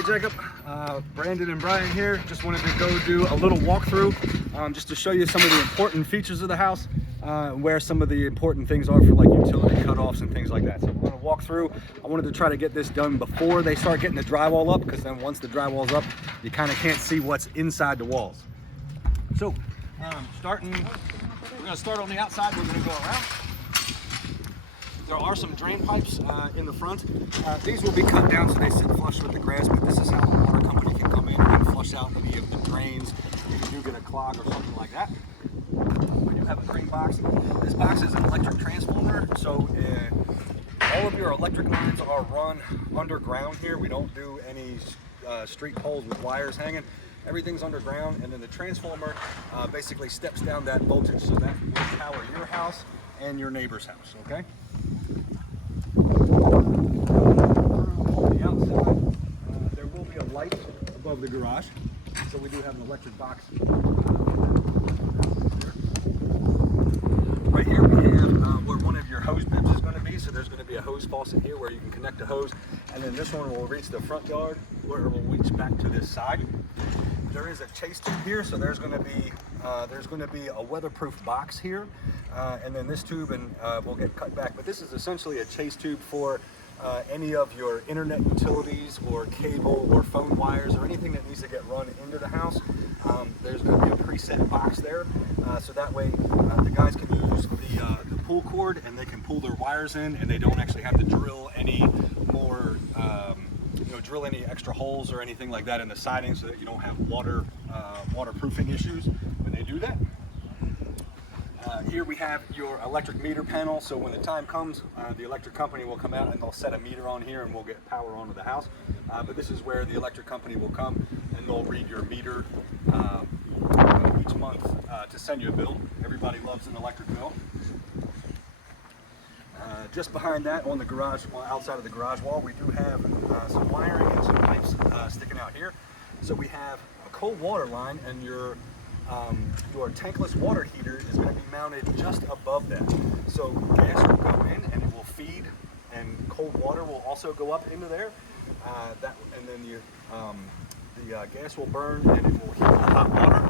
Hey Jacob, Brandon and Brian here. Just wanted to go do a little walkthrough just to show you some of the important features of the house, where some of the important things are for like utility cutoffs and things like that. So we're going to walk through. I wanted to try to get this done before they start getting the drywall up, because then once the drywall's up, you kind of can't see what's inside the walls. So we're going to start on the outside. We're going to go around. There are some drain pipes in the front. These will be cut down so they sit flush with the grass, but this is how the water company can come in and flush out any of the drains if you do get a clog or something like that. We do have a drain box. This box is an electric transformer, so all of your electric lines are run underground here. We don't do any street poles with wires hanging. Everything's underground, and then the transformer basically steps down that voltage, so that will power your house and your neighbor's house, okay? On the outside, there will be a light above the garage, so we do have an electric box. Right here we have where one of your hose bibs is going to be, so there's going to be a hose faucet here where you can connect the hose, and then this one will reach the front yard, where it will reach back to this side. There is a chase tube here, so there's going to be a weatherproof box here, and then this tube will get cut back. But this is essentially a chase tube for any of your internet utilities or cable or phone wires or anything that needs to get run into the house. There's going to be a preset box there, so that way the guys can use the pull cord and they can pull their wires in, and they don't actually have to drill any more. Drill any extra holes or anything like that in the siding, so that you don't have waterproofing issues when they do that. Here we have your electric meter panel, so when the time comes, the electric company will come out and they'll set a meter on here and we'll get power onto the house. But this is where the electric company will come and they'll read your meter each month to send you a bill. Everybody loves an electric bill. Just behind that, on the garage, outside of the garage wall, we do have some wiring and some pipes sticking out here. So we have a cold water line, and your tankless water heater is going to be mounted just above that. So gas will go in and it will feed, and cold water will also go up into there. And then the gas will burn and it will heat the hot water,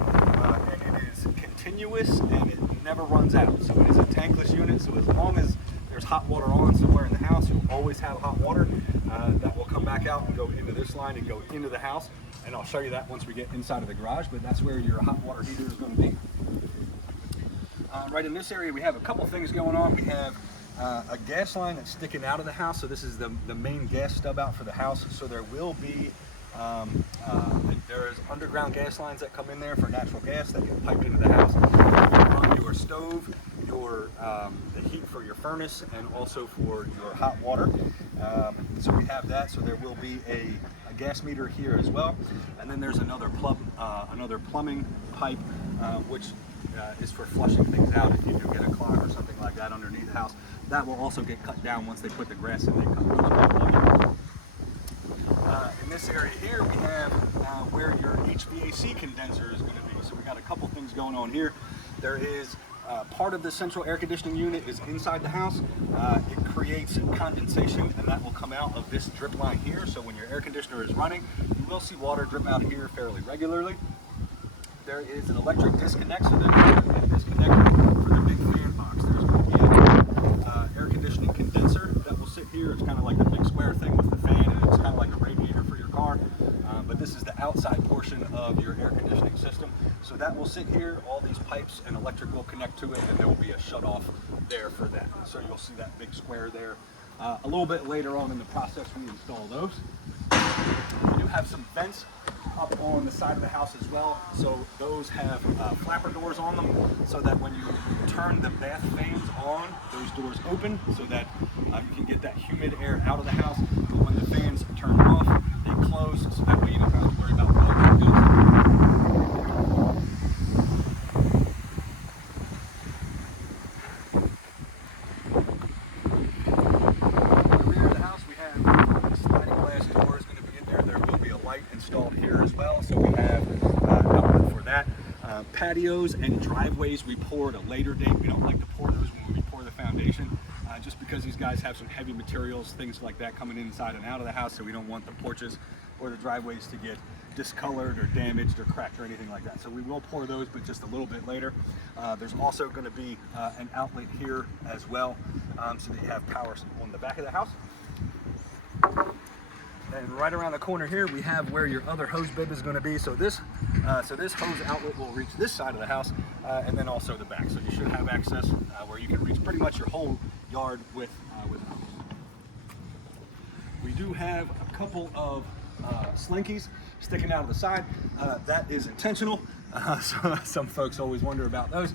and it is continuous and it never runs out. So it is a tankless unit. So as long as there's hot water on somewhere in the house, you'll always have hot water that will come back out and go into this line and go into the house, and I'll show you that once we get inside of the garage, but that's where your hot water heater is going to be. Right in this area we have a couple things going on. We have a gas line that's sticking out of the house, so this is the main gas stub out for the house. So there will be there is underground gas lines that come in there for natural gas that get piped into the house. Run your stove, the heat for your furnace, and also for your hot water. So we have that. So there will be a gas meter here as well, and then there's another plumbing pipe, which is for flushing things out if you do get a clog or something like that underneath the house. That will also get cut down once they put the grass in. They cut those. In this area here, we have where your HVAC condenser is going to be. So we got a couple things going on here. There is part of the central air conditioning unit is inside the house. It creates condensation, and that will come out of this drip line here. So when your air conditioner is running, you will see water drip out here fairly regularly. There is an electric disconnect, so there's a disconnect for the big fan box. There's going to be an air conditioning condenser that will sit here. It's kind of like the big square thing with the fan, and it's kind of like a radiator for your car. But this is the outside portion of your air conditioning system. So that will sit here, all these pipes and electric will connect to it, and there will be a shut off there for that. So you'll see that big square there. A little bit later on in the process, we install those. We do have some vents up on the side of the house as well. So those have flapper doors on them, so that when you turn the bath fans on, those doors open so that you can get that humid air out of the house. But when the fans turn off, they close, so that way you don't have to worry about blowing goods. Installed here as well, so we have outlet for that. Patios and driveways we pour at a later date. We don't like to pour those when we pour the foundation, just because these guys have some heavy materials, things like that coming inside and out of the house, so we don't want the porches or the driveways to get discolored or damaged or cracked or anything like that. So we will pour those, but just a little bit later. There's also going to be an outlet here as well, so that you have power on the back of the house. And right around the corner here, we have where your other hose bib is going to be. So this hose outlet will reach this side of the house, and then also the back. So you should have access where you can reach pretty much your whole yard with hose. We do have a couple of slinkies sticking out of the side. That is intentional. So some folks always wonder about those.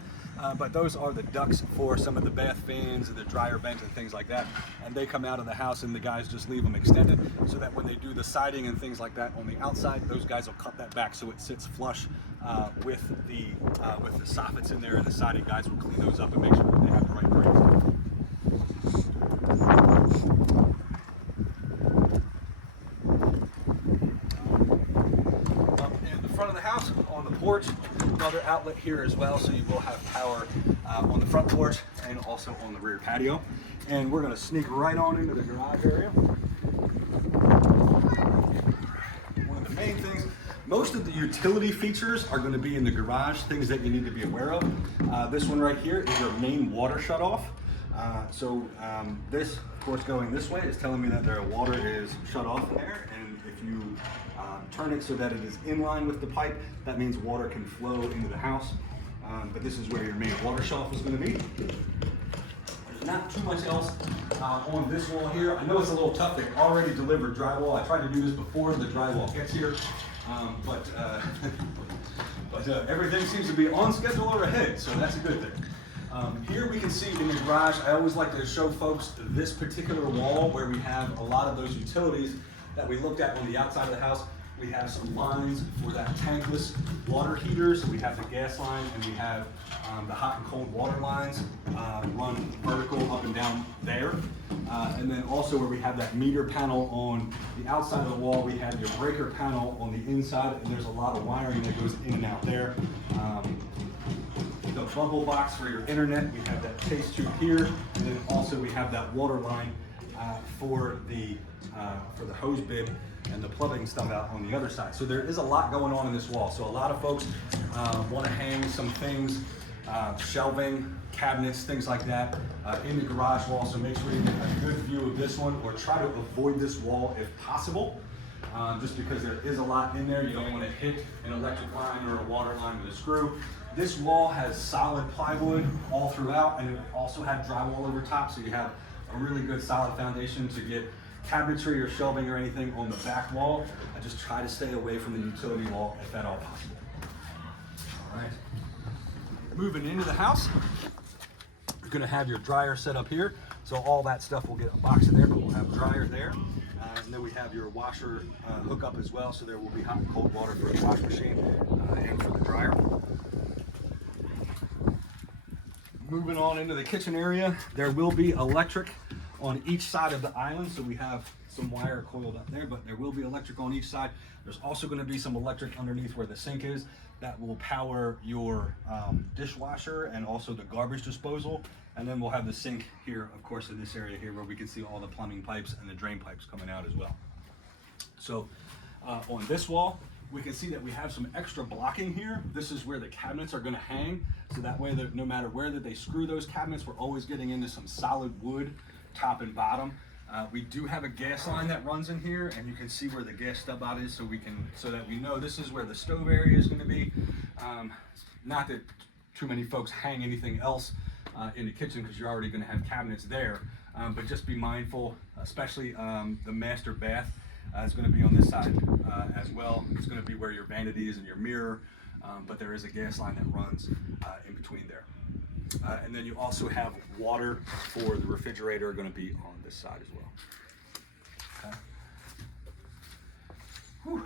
But those are the ducts for some of the bath fans and the dryer vents and things like that. And they come out of the house and the guys just leave them extended so that when they do the siding and things like that on the outside, those guys will cut that back so it sits flush with the soffits in there, and the siding guys will clean those up and make sure that they have the right grades. Front of the house, on the porch, another outlet here as well, so you will have power on the front porch and also on the rear patio. And we're going to sneak right on into the garage area. One of the main things, most of the utility features are going to be in the garage, things that you need to be aware of. This one right here is your main water shutoff. This, of course, going this way is telling me that their water is shut off there, and if you turn it so that it is in line with the pipe, that means water can flow into the house. But this is where your main water shutoff is going to be. There's not too much else on this wall here. I know it's a little tough. They already delivered drywall. I tried to do this before the drywall gets here, but everything seems to be on schedule or ahead, so that's a good thing. Here we can see in the garage, I always like to show folks this particular wall where we have a lot of those utilities that we looked at on the outside of the house. We have some lines for that tankless water heater. So we have the gas line, and we have the hot and cold water lines run vertical up and down there. And then also where we have that meter panel on the outside of the wall, we have your breaker panel on the inside, and there's a lot of wiring that goes in and out there. The bubble box for your internet, we have that chase tube here, and then also we have that water line for the hose bib and the plumbing stuff out on the other side. So there is a lot going on in this wall. So a lot of folks want to hang some things, shelving, cabinets, things like that in the garage wall. So make sure you get a good view of this one, or try to avoid this wall if possible. Just because there is a lot in there, you don't want to hit an electric line or a water line with a screw. This wall has solid plywood all throughout, and it also had drywall over top, so you have a really good solid foundation to get cabinetry or shelving or anything on the back wall. I just try to stay away from the utility wall if at all possible. All right. Moving into the house, you're going to have your dryer set up here, so all that stuff will get a box in there, but we'll have a dryer there. And then we have your washer hookup as well, so there will be hot and cold water for the wash machine and for the dryer. Moving on into the kitchen area, there will be electric on each side of the island, so we have some wire coiled up there, but there will be electric on each side. There's also going to be some electric underneath where the sink is that will power your dishwasher and also the garbage disposal. And then we'll have the sink here, of course, in this area here where we can see all the plumbing pipes and the drain pipes coming out as well. So on this wall, we can see that we have some extra blocking here. This is where the cabinets are going to hang, so that way that no matter where that they screw those cabinets, we're always getting into some solid wood top and bottom. We do have a gas line that runs in here, and you can see where the gas stub out is, so that we know this is where the stove area is going to be. Not that too many folks hang anything else in the kitchen, because you're already going to have cabinets there, but just be mindful, especially the master bath is going to be on this side as well. It's going to be where your vanity is and your mirror, but there is a gas line that runs in between there. And then you also have water for the refrigerator going to be on this side as well. Okay. Whew.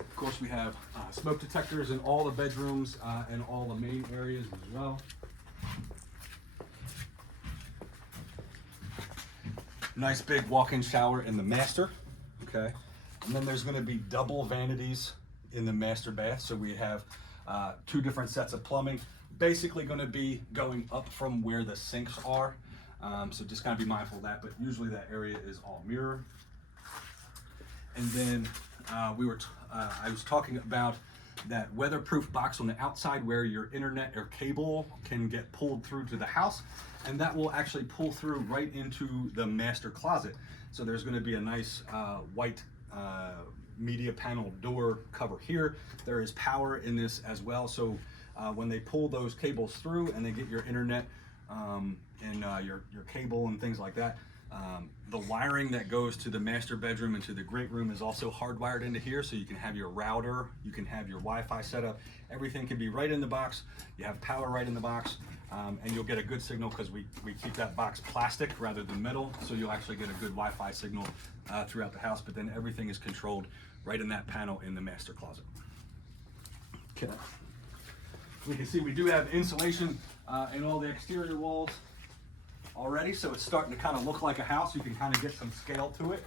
Of course, we have smoke detectors in all the bedrooms and all the main areas as well. Nice big walk-in shower in the master, okay? And then there's gonna be double vanities in the master bath. So we have 2 different sets of plumbing, basically gonna be going up from where the sinks are. So just kind of be mindful of that, but usually that area is all mirror. And then I was talking about that weatherproof box on the outside where your internet or cable can get pulled through to the house, and that will actually pull through right into the master closet. So there's going to be a nice white media panel door cover here. There is power in this as well, so when they pull those cables through and they get your internet and your cable and things like that, the wiring that goes to the master bedroom and to the great room is also hardwired into here, so you can have your router, you can have your Wi-Fi set up, everything can be right in the box. You have power right in the box, and you'll get a good signal because we keep that box plastic rather than metal, so you'll actually get a good Wi-Fi signal throughout the house, but then everything is controlled right in that panel in the master closet. Okay. We can see we do have insulation in all the exterior walls already, so it's starting to kind of look like a house. You can kind of get some scale to it.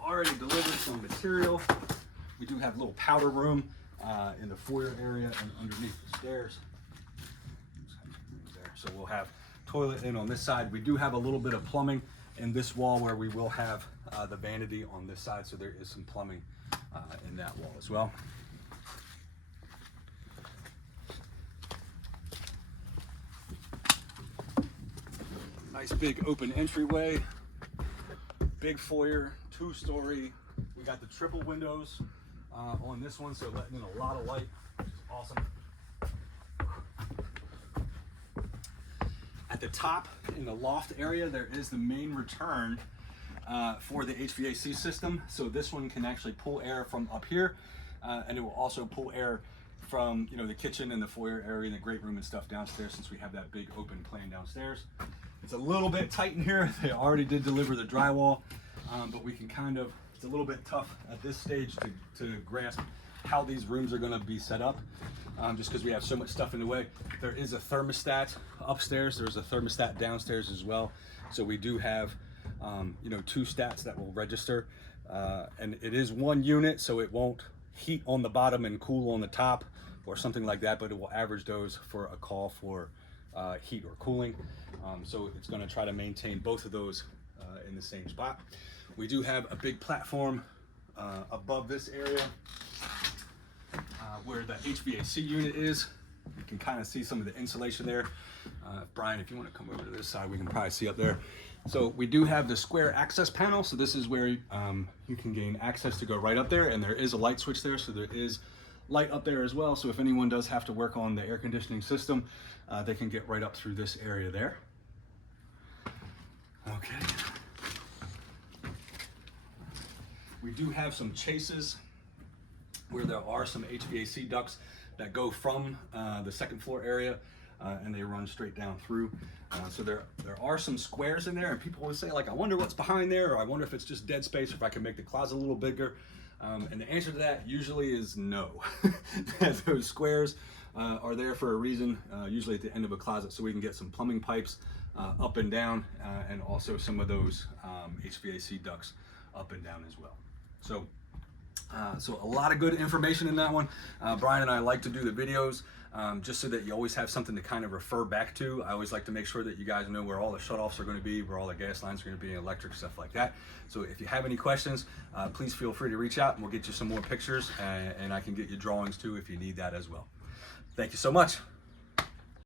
Already delivered some material. We do have a little powder room in the foyer area and underneath the stairs. So we'll have toilet in on this side. We do have a little bit of plumbing in this wall where we will have the vanity on this side, so there is some plumbing in that wall as well. Nice big open entryway, big foyer, 2-story. We got the triple windows on this one, so letting in a lot of light, which is awesome. At the top in the loft area, there is the main return for the HVAC system. So this one can actually pull air from up here, and it will also pull air from the kitchen and the foyer area and the great room and stuff downstairs, since we have that big open plan downstairs. It's a little bit tight in here. They already did deliver the drywall, but we can it's a little bit tough at this stage to grasp how these rooms are going to be set up, just because we have so much stuff in the way. There is a thermostat upstairs. There's a thermostat downstairs as well. So we do have 2 stats that will register, and it is 1 unit, so it won't heat on the bottom and cool on the top or something like that, but it will average those for a call for heat or cooling. So it's going to try to maintain both of those in the same spot. We do have a big platform above this area where the HVAC unit is. You can kind of see some of the insulation there. Brian, if you want to come over to this side, we can probably see up there. So we do have the square access panel. So this is where you can gain access to go right up there, and there is a light switch there. So there is light up there as well. So if anyone does have to work on the air conditioning system, they can get right up through this area there. Okay. We do have some chases where there are some HVAC ducts that go from the second floor area and they run straight down through. So there are some squares in there, and people always say, like, I wonder what's behind there, or I wonder if it's just dead space, or if I can make the closet a little bigger. And the answer to that usually is no. Those squares are there for a reason, usually at the end of a closet, so we can get some plumbing pipes up and down, and also some of those HVAC ducts up and down as well. So a lot of good information in that one. Brian and I like to do the videos just so that you always have something to kind of refer back to. I always like to make sure that you guys know where all the shutoffs are going to be, where all the gas lines are going to be, electric, stuff like that. So if you have any questions, please feel free to reach out and we'll get you some more pictures, and I can get you drawings too if you need that as well. Thank you so much.